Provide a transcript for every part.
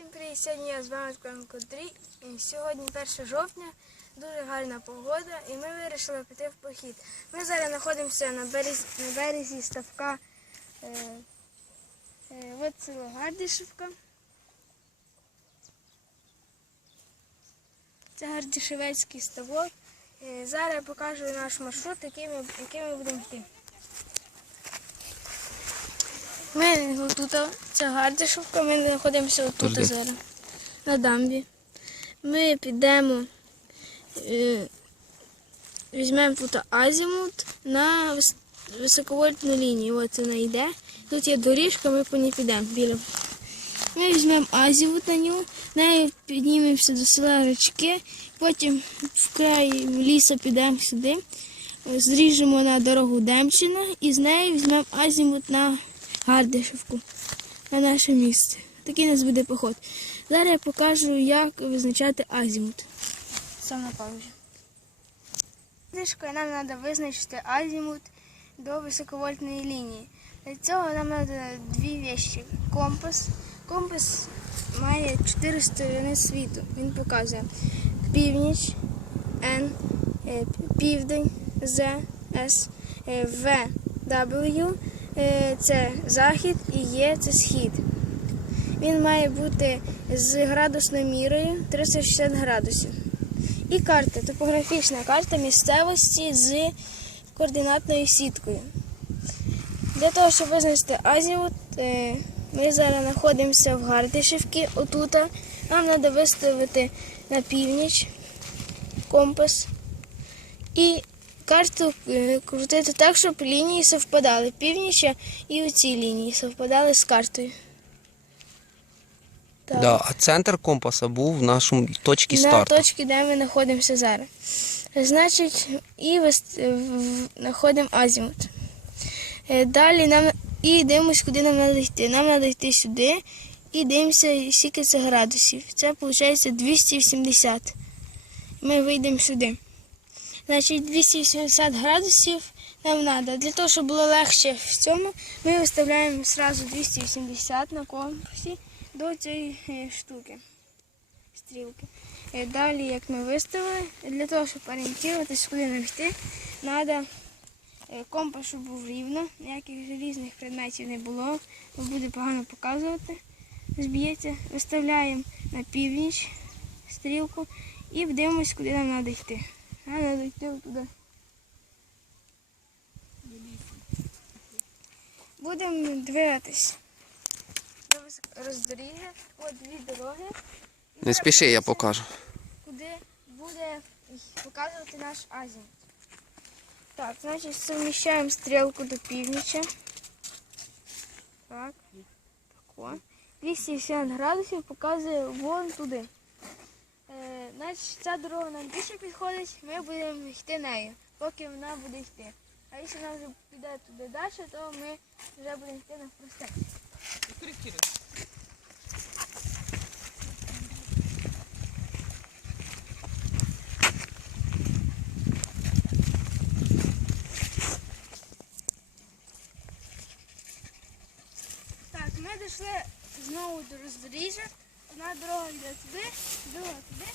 Всім привіт! Сьогодні я з вами Тканко Андрій. Сьогодні 1 жовтня, дуже гарна погода, і ми вирішили піти в похід. Ми зараз знаходимося на березі, на березі ставка. Е, е, от село Гардішівка. Це Гардішевецький ставок. Е, зараз я покажу наш маршрут, який ми, який ми будемо йти. Ми тут, це Гардішівка, ми знаходимося тут Подожди. зараз, на дамбі. Ми підемо, е, візьмемо тут азімут на високовольтну лінію. Ось вона йде. Тут є доріжка, ми по ній підемо біля. Ми візьмемо азімут на нього, нею піднімемося до села Речки, потім в край лісу підемо сюди, зріжемо на дорогу Демчина і з неї візьмемо азімут на Гардишевку, на наше місце. Такий нас буде поход. Зараз я покажу, як визначати азімут. Сам на паузі. Нам треба визначити азімут до високовольтної лінії. Для цього нам треба дві речі. Компас. Компас має чотири сторони світу. Він показує північ, Н, е, південь, З, С, е, В, W, це захід і Є це схід. Він має бути з градусною мірою 360 градусів. І карта, топографічна карта місцевості з координатною сіткою. Для того, щоб визначити азімут, е, ми зараз знаходимося в Гардишівці, отута. Нам треба виставити на північ компас і карту е, крутити так, щоб лінії совпадали. Північа і оці лінії совпадали з картою. Так. Да, а центр компаса був в нашому точці на старту. точці, де ми знаходимося зараз. Значить, і знаходимо азімут. Е, Далі нам і дивимося, куди нам треба йти. Нам треба йти сюди і дивимося, скільки це градусів. Це виходить 280. Ми вийдемо сюди. Значить, 280 градусів нам треба. Для того, щоб було легше в цьому, ми виставляємо одразу 280 на компасі до цієї е, штуки стрілки. Е, Далі, як ми виставили, для того, щоб орієнтуватись, куди нам йти, треба компас, щоб був рівно, ніяких різних предметів не було, бо буде погано показувати. Зб'ється. Виставляємо на північ стрілку і дивимось, куди нам треба йти. Нам треба йти туди. Будемо дивитись. Роздоріжжя, от дві дороги. Не спіши, я покажу. Куди буде показувати наш азімут. Так, значить суміщаємо стрілку до північа. Так. Тако. 270 градусів показує вон туди. Значить, ця дорога нам більше підходить, ми будемо йти нею, поки вона буде йти. А якщо вона вже піде туди далі, то ми вже будемо йти навпростець. Так, ми дійшли знову до роздоріжжя. Одна дорога йде туди, друга туди,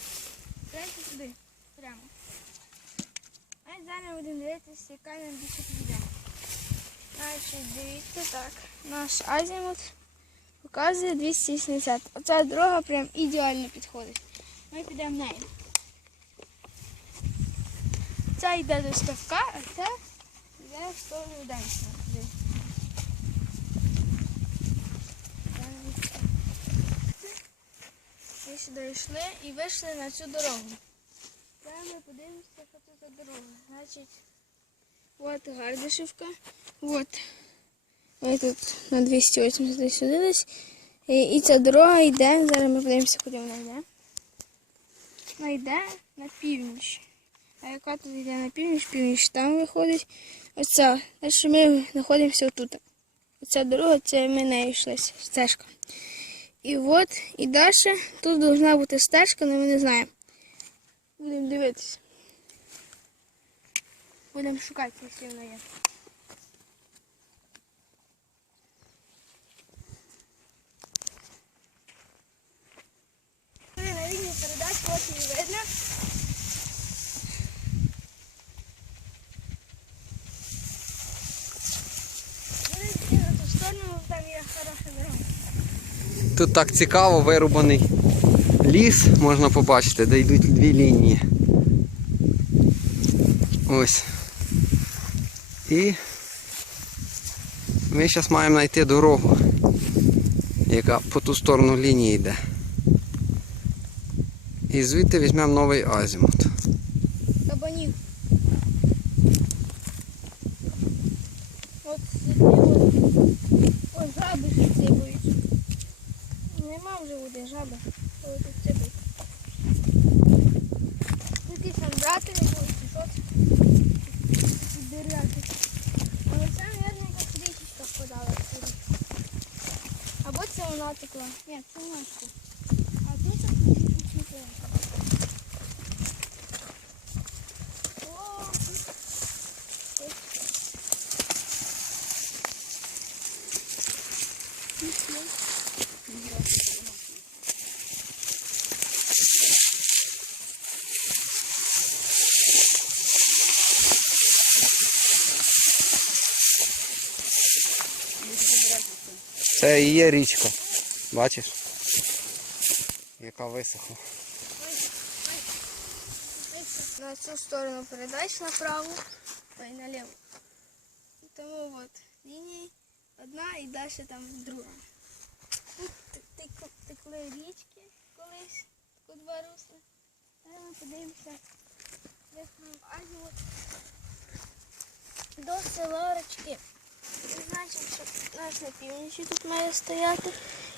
третя туди. Прямо. А зараз будемо дивитися, яка нам більше піде. Значить, дивіться так. Наш азімут показує 280. Оця дорога прям ідеально підходить. Ми підемо нею. Ця йде до ставка, а ця йде в сторону Денсона. Ми сюди йшли і вийшли на цю дорогу. Зараз ми подивимося, що це за дорога. Значить, от Гардишівка. От. Ми тут на 280 десь сюди десь. І, і ця дорога йде. Зараз ми подивимося, куди вона йде. Вона йде на північ. А яка тут йде на північ? Північ там виходить. Оця. Значить, ми знаходимося отут. Оця дорога, це ми нею йшли, стежка. І от, і далі тут повинна бути стежка, але ми не знаємо. Будемо дивитися. Будемо шукати, якщо вона є. Блин, на видео передач очень видно. Тут так цікаво, вирубаний ліс, можна побачити, де йдуть дві лінії. Ось. І ми зараз маємо знайти дорогу, яка по ту сторону лінії йде. І звідти візьмемо новий азімут. Кабанів. От сюди от. Ось жаби тут цибають. Нема вже води жаби. Ось тут цибають. Тут якісь там брати не будуть, чи що це? Диряки. Але це, мабуть, якась річечка впадала. Або це вона текла. Ні, це вона текла. А тут так чуть-чуть. О, Це і є річка. Бачиш? Яка висохла. На цю сторону передач направо, та й наліво. Тому от лінії одна і далі там друга. Тут тек- тек- текли річки колись, тут два русла. Зараз ми подивимося, нам азімут до села Рачки. Значить, що наш на північі тут має стояти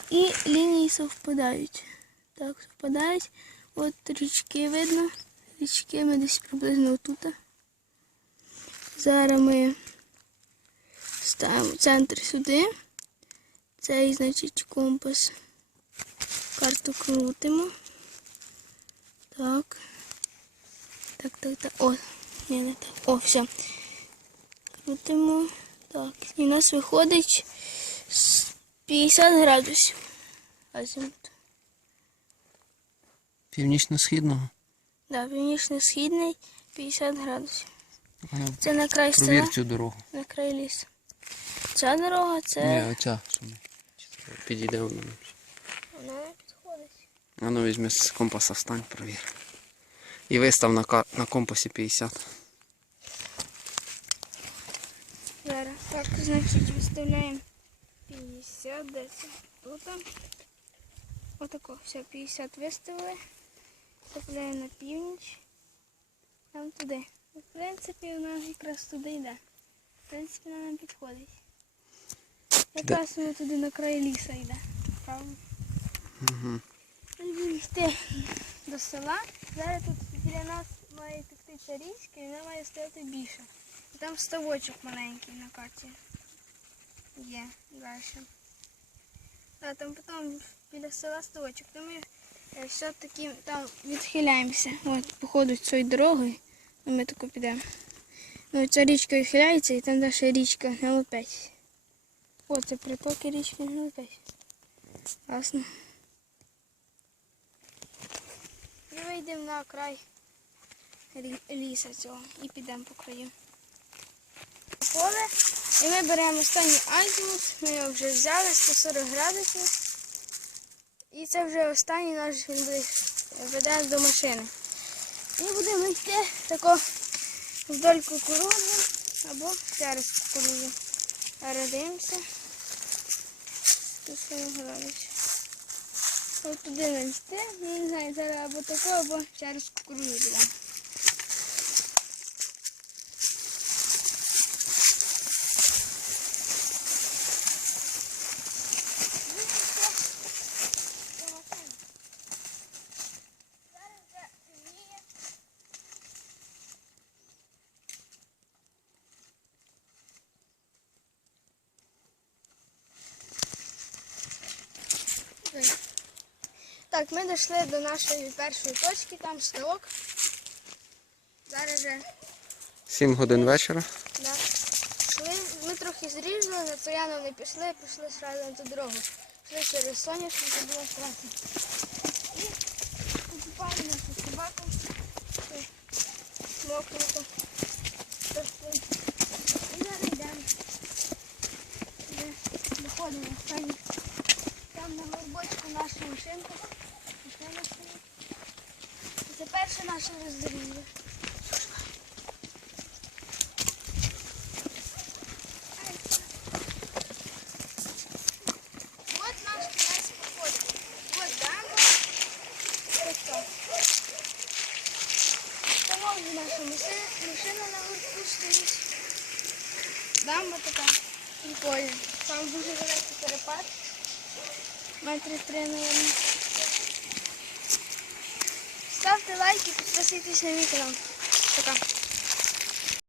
і лінії совпадають. Так, совпадають. От річки видно. Річки ми десь приблизно отут. Зараз ми ставимо центр сюди. Цей, значить, компас. Карту крутимо. Так. Так, так, так. О, ні, не так. О, все. Крутимо. Так. І у нас виходить 50 градусів. Азимут. Північно-східного. Да, північно-східний 50 градусів. Ну, Це на край Провір цю дорогу. на край лісу. Ця дорога, це Ні, оця. що ми- Підійде вона. вона не підходить. А ну візьми з компаса встань, провір. І вистав на, на компасі 50. Зараз. Так, значить, виставляємо 50, де це? Тут. Отако, все, 50 виставили. Виставляємо на північ. Там туди. В принципі, вона якраз туди йде. В принципі, вона нам підходить. Якраз вона туди на край ліса йде. Правильно? Угу. Йти до села. Зараз тут біля нас має текти ця річка і вона має стояти більше. Там ставочок маленький на карті. Є далі. А там потім біля села ставочок. То ми е, все-таки там відхиляємося. От, по ходу цією дорогою. Ну, ми тако підемо. Ну, ця річка відхиляється і там далі річка Г5. О, це притоки річки Г5. Ясно. І вийдемо на край ліса цього і підемо по краю. Поле. І ми беремо останній азімут, ми його вже взяли 140 градусів. І це вже останній наш він буде веде до машини. І будемо йти тако вдоль кукурузи або через 40 градусів. От туди нам йти, не знаю, зараз або тако, або через кукурудзу Так, ми дійшли до нашої першої точки, там ставок. Зараз вже. сім годин вечора. Да. Ми трохи зріжли, на Цояну не пішли, пішли одразу на ту дорогу. Пішли через сонячку це було страшно. І покупали нашу собаку. Мокнуто. І зараз йдемо. Доходимо в сані. Там на горбочку нашу машинку. Так. Там вже наша машина, на гуртку стоїть. Дамба така. Прикольна. Там дуже великий перепад. Метри три, наверное. Ставте лайки, підписуйтесь на мій канал. Пока.